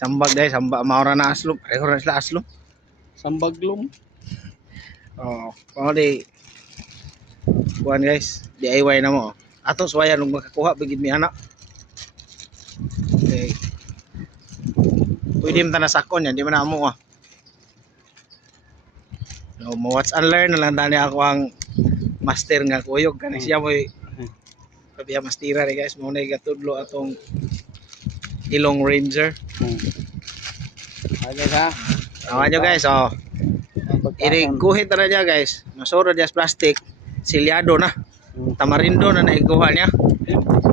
Sambag guys, sambag maura na aslom. Pareho na sila aslom. Sambaglom. Oh, pao di kuan guys, DIY na mo. Ato suwayan nung makakuha bigid mi anak. Okay. Pwede mo na sakon yan, di man na amo ah. No, mo watch and learn na lang tani ako ang master nga kuyog kani siya mo kabiya mastira ri guys mo na gatudlo atong Ilong Ranger. Aja sa. Awan nyo guys, oh. Iriguhit na niya guys. Masuro niya sa plastic. Silyado na. Tamarindo na naikuha niya.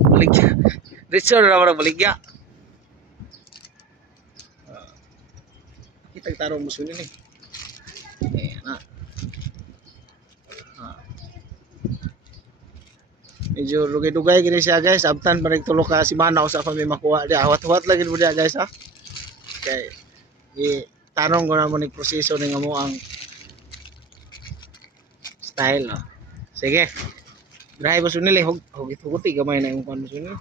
Baligya. Ritso na naman ang baligya. Kitang tarong muso nila eh. Ayan na. Medyo lugay-lugay gini siya guys. Abtan pa nagtulo ka si Mana o sa kami makuha dia. Hawat-hawat lagi mo dia guys ha. Okay. Tanong ko na mo ni proseso ng mo ang style no. Sige. Dry ba sunil eh hugit-huguti gamay na yung kuan mo sunil.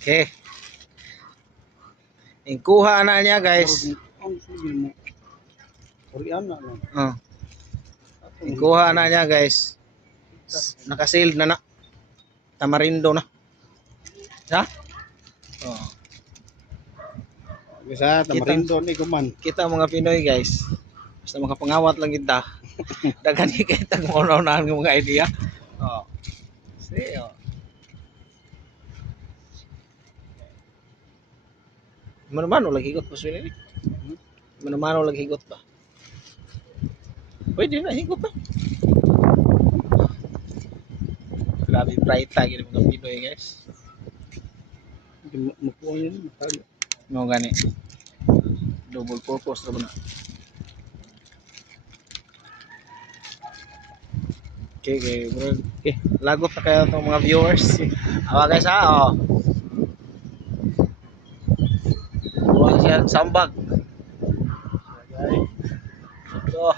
Okay. Ang kuha na niya guys. Ang sige mo. Koreana lang. Ang kuha na niya guys. Naka-sealed na na. Tamarindo na. Ha? Oh. Bisa tamarindo ni kuman. Kita mga Pinoy guys. Basta makapangawat lang kita. Dagan kita kung ano-unahan ng mga idea. Oh. See, oh. Mano-mano lagi higot pa sila ni. Mano-mano lagi higot pa. Pwede na higot pa. Grabe bright lagi ng mga Pinoy guys. Makuha niya matalo. Mo gani. Double purpose ra na. Okay, bro. Okay, lagot na kayo itong mga viewers. Awa guys ha, oh. Buwan siya sambag. So.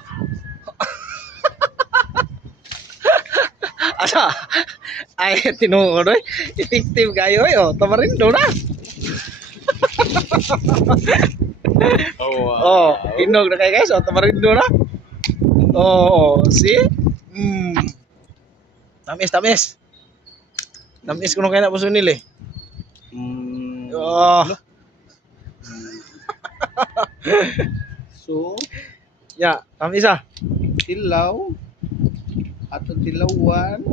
Asa? Ay, tinuod oy. Effective kayo oh. Tamarindo na. Oh, hinog na kayo guys. Oh, tamarindo na. Oh, see? Tamis. Tamis kuno kaya na po sunil eh. Oh. So, Ya, tamis ah. tilaw. Ato tilawan.